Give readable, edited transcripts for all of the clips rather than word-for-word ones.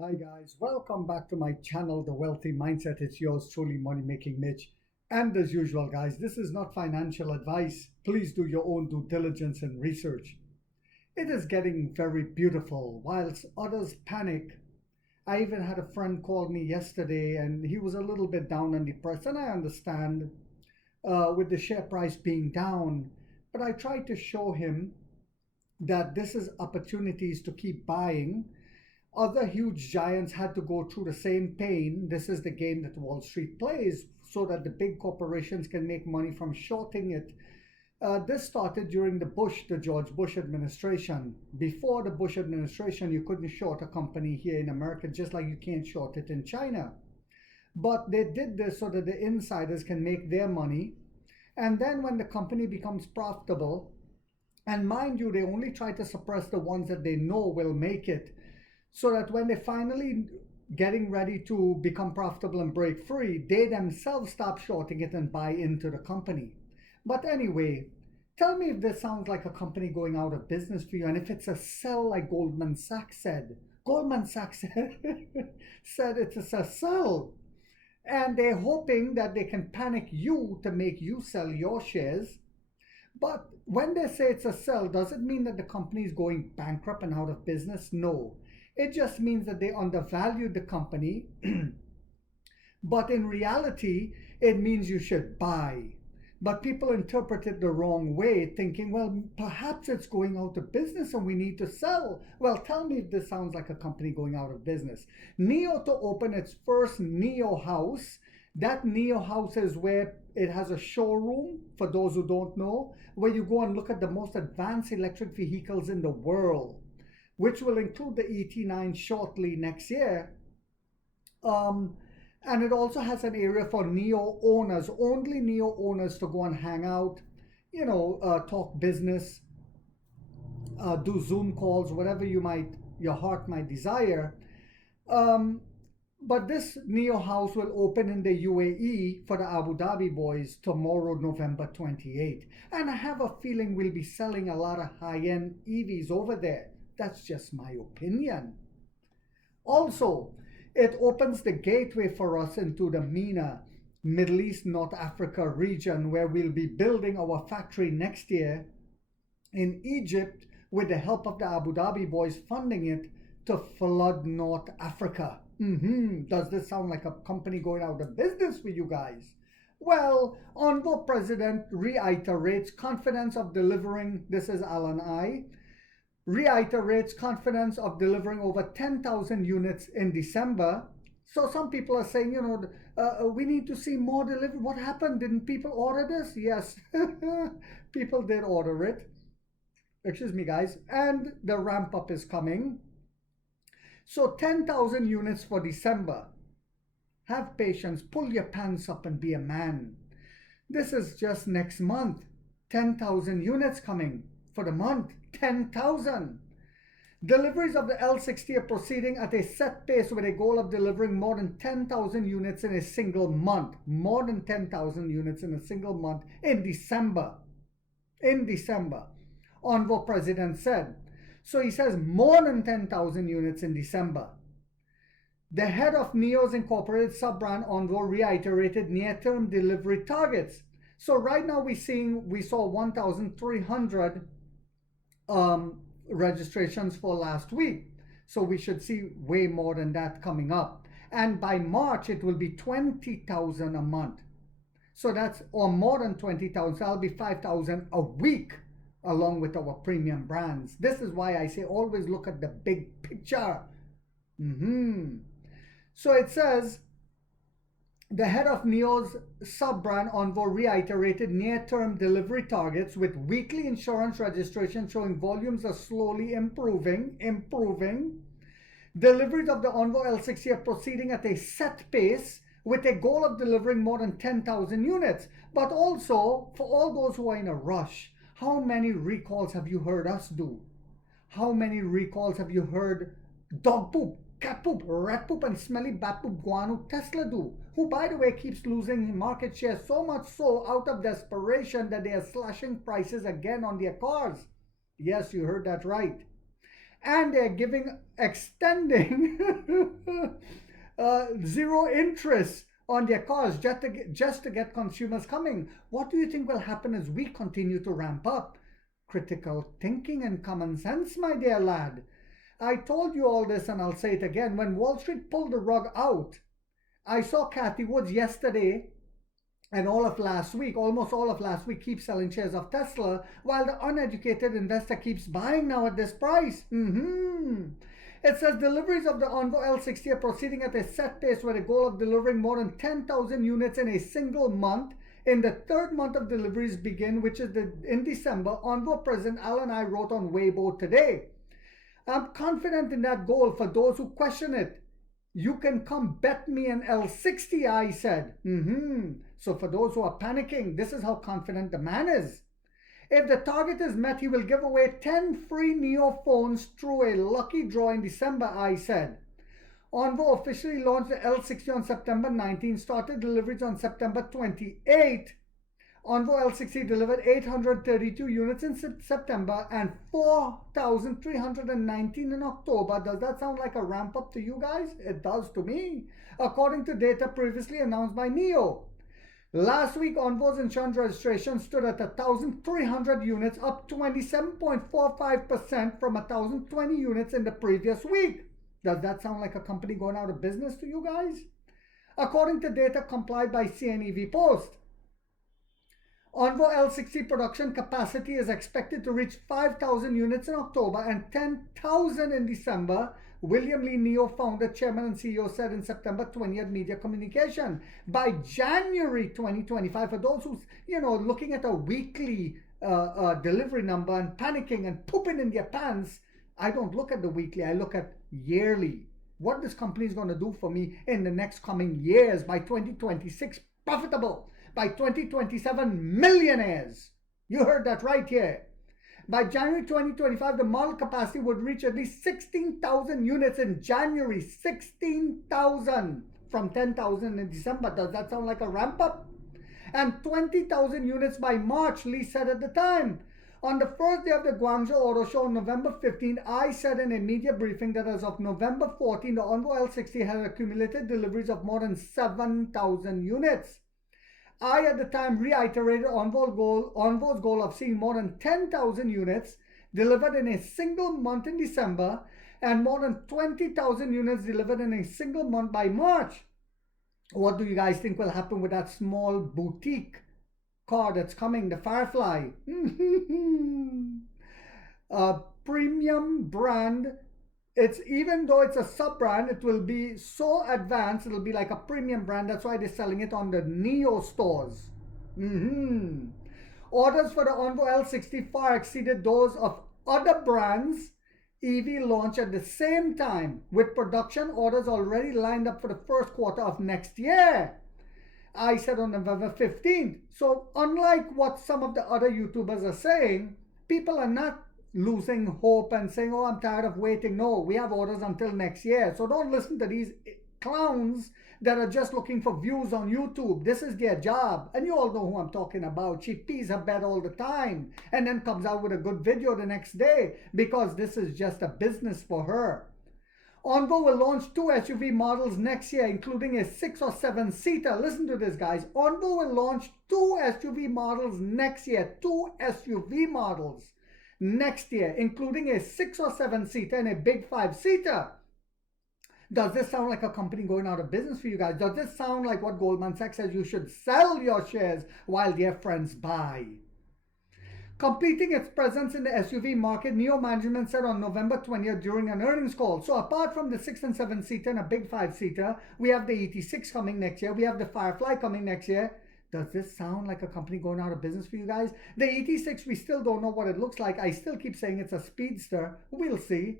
Hi guys, welcome back to my channel, The Wealthy Mindset. It's yours truly, Money Making Mitch. And as usual, guys, this is not financial advice. Please do your own due diligence and research. It is getting very beautiful whilst others panic. I even had a friend call me yesterday and he was a little bit down and depressed, and I understand with the share price being down. But I tried to show him that this is opportunities to keep buying. Other huge giants had to go through the same pain. This is the game that Wall Street plays so that the big corporations can make money from shorting it. This started during the George Bush administration. Before the Bush administration, you couldn't short a company here in America, just like you can't short it in China. But they did this so that the insiders can make their money. And then when the company becomes profitable, and mind you, they only try to suppress the ones that they know will make it, so that when they're finally getting ready to become profitable and break free, they themselves stop shorting it and buy into the company. But anyway, tell me if this sounds like a company going out of business for you, and if it's a sell like Goldman Sachs said. Goldman Sachs said it's a sell. And they're hoping that they can panic you to make you sell your shares. But when they say it's a sell, does it mean that the company is going bankrupt and out of business? No. It just means that they undervalued the company. But in reality, it means you should buy. But people interpret it the wrong way, thinking, well, perhaps it's going out of business and we need to sell. Well, tell me if this sounds like a company going out of business. NIO to open its first NIO house. That NIO house is where it has a showroom, for those who don't know, where you go and look at the most advanced electric vehicles in the world, which will include the ET9 shortly next year. And it also has an area for NIO owners, only NIO owners, to go and hang out, talk business, do Zoom calls, whatever your heart might desire. But this NIO house will open in the UAE for the Abu Dhabi boys tomorrow, November 28th. And I have a feeling we'll be selling a lot of high-end EVs over there. That's just my opinion. Also, it opens the gateway for us into the MENA, Middle East, North Africa region, where we'll be building our factory next year in Egypt with the help of the Abu Dhabi boys funding it to flood North Africa. Does this sound like a company going out of business for you guys? Well, Envo president reiterates confidence of delivering, this is Alan I, reiterates confidence of delivering over 10,000 units in December. So some people are saying, we need to see more delivery. What happened? Didn't people order this? Yes, people did order it. Excuse me, guys. And the ramp up is coming. So 10,000 units for December. Have patience, pull your pants up and be a man. This is just next month. 10,000 units coming for the month. 10,000. Deliveries of the L60 are proceeding at a set pace with a goal of delivering more than 10,000 units in a single month. More than 10,000 units in a single month in December. In December. Envo president said. So he says more than 10,000 units in December. The head of NIO's incorporated sub-brand Envo reiterated near-term delivery targets. So right now we saw 1,300 registrations for last week. So we should see way more than that coming up. And by March, it will be 20,000 a month. So that's, or more than 20,000. So that'll be 5,000 a week, along with our premium brands. This is why I say always look at the big picture. So it says, the head of NIO's sub-brand Envo reiterated near-term delivery targets with weekly insurance registration showing volumes are slowly improving. Deliveries of the Envo L60 are proceeding at a set pace with a goal of delivering more than 10,000 units. But also, for all those who are in a rush, how many recalls have you heard us do? How many recalls have you heard dog poop, cat poop, rat poop, and smelly bat poop guano Tesla do? Who, by the way, keeps losing market share, so much so out of desperation that they are slashing prices again on their cars. Yes, you heard that right. and they're extending zero interest on their cars just to get consumers coming. What do you think will happen as we continue to ramp up? Critical thinking and common sense, my dear lad. I told you all this and I'll say it again. When Wall Street pulled the rug out, I saw Cathy Woods yesterday and all of last week, almost all of last week, keep selling shares of Tesla, while the uneducated investor keeps buying now at this price. It says deliveries of the Envo L60 are proceeding at a set pace with a goal of delivering more than 10,000 units in a single month. In the third month of deliveries begin, which is in December, Envo President Alan I wrote on Weibo today. I'm confident in that goal for those who question it. You can come bet me an L60, I said. So for those who are panicking, this is how confident the man is. If the target is met, he will give away 10 free Neo phones through a lucky draw in December, I said. Envo officially launched the L60 on September 19, started deliveries on September 28. Envo L60 delivered 832 units in September and 4,319 in October. Does that sound like a ramp up to you guys? It does to me, according to data previously announced by NEO. Last week, Envo's insurance registration stood at 1,300 units, up 27.45% from 1,020 units in the previous week. Does that sound like a company going out of business to you guys? According to data compiled by CNEV Post, Envo L60 production capacity is expected to reach 5,000 units in October and 10,000 in December, William Lee, NEO founder, chairman, and CEO said in September 20th media communication. By January 2025, for those who's, looking at a weekly delivery number and panicking and pooping in their pants, I don't look at the weekly, I look at yearly. What this company is going to do for me in the next coming years. By 2026, profitable. By 2027, millionaires. You heard that right here. By January 2025, the model capacity would reach at least 16,000 units in January. 16,000 from 10,000 in December. Does that sound like a ramp up? And 20,000 units by March, Lee said at the time. On the first day of the Guangzhou Auto Show on November 15, I said in a media briefing that as of November 14, the Envo L60 had accumulated deliveries of more than 7,000 units. I at the time reiterated Envo's goal of seeing more than 10,000 units delivered in a single month in December and more than 20,000 units delivered in a single month by March. What do you guys think will happen with that small boutique car that's coming, the Firefly? A premium brand. It's, even though it's a sub-brand, it will be so advanced, it'll be like a premium brand. That's why they're selling it on the NEO stores. Orders for the Envo L60 far exceeded those of other brands' EV launch at the same time, with production orders already lined up for the first quarter of next year. I said on November 15th. So unlike what some of the other YouTubers are saying, people are not losing hope and saying, oh, I'm tired of waiting. No, we have orders until next year. So don't listen to these clowns that are just looking for views on YouTube. This is their job. And you all know who I'm talking about. She pees her bed all the time and then comes out with a good video the next day because this is just a business for her. Envo will launch 2 SUV models next year, including a 6 or 7 seater. Listen to this, guys. Envo will launch 2 SUV models next year. 2 SUV models next year, including a 6 or 7 seater and a big 5 seater. Does this sound like a company going out of business for you guys? Does this sound like what Goldman Sachs says you should sell your shares while their friends buy? Completing its presence in the SUV market, NEO management said on November 20th during an earnings call. So apart from the 6 and 7 seater and a big 5 seater, we have the ET6 coming next year. We have the Firefly coming next year. Does this sound like a company going out of business for you guys? The ET6, we still don't know what it looks like. I still keep saying it's a speedster. We'll see.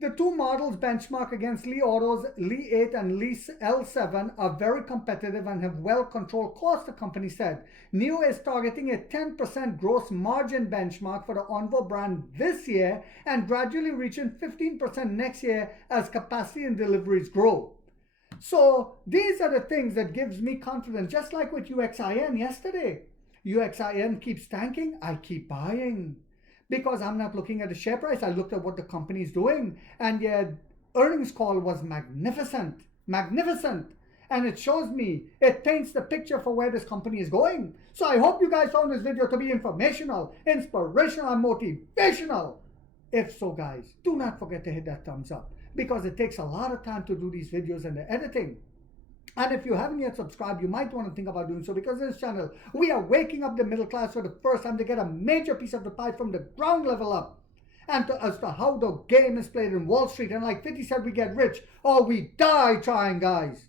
The 2 models benchmark against Li Auto's Li 8 and Li L7 are very competitive and have well-controlled costs, the company said. NEO is targeting a 10% gross margin benchmark for the Envo brand this year and gradually reaching 15% next year as capacity and deliveries grow. So these are the things that gives me confidence, just like with UXIN yesterday. UXIN keeps tanking, I keep buying. because I'm not looking at the share price. I looked at what the company is doing, and yeah, earnings call was magnificent, magnificent. And it shows me, it paints the picture for where this company is going. So I hope you guys found this video to be informational, inspirational, and motivational. If so, guys, do not forget to hit that thumbs up, because it takes a lot of time to do these videos and the editing. And if you haven't yet subscribed, you might want to think about doing so, because in this channel, we are waking up the middle class for the first time to get a major piece of the pie from the ground level up. And as to how the game is played in Wall Street. And like 50 said, we get rich or we die trying, guys.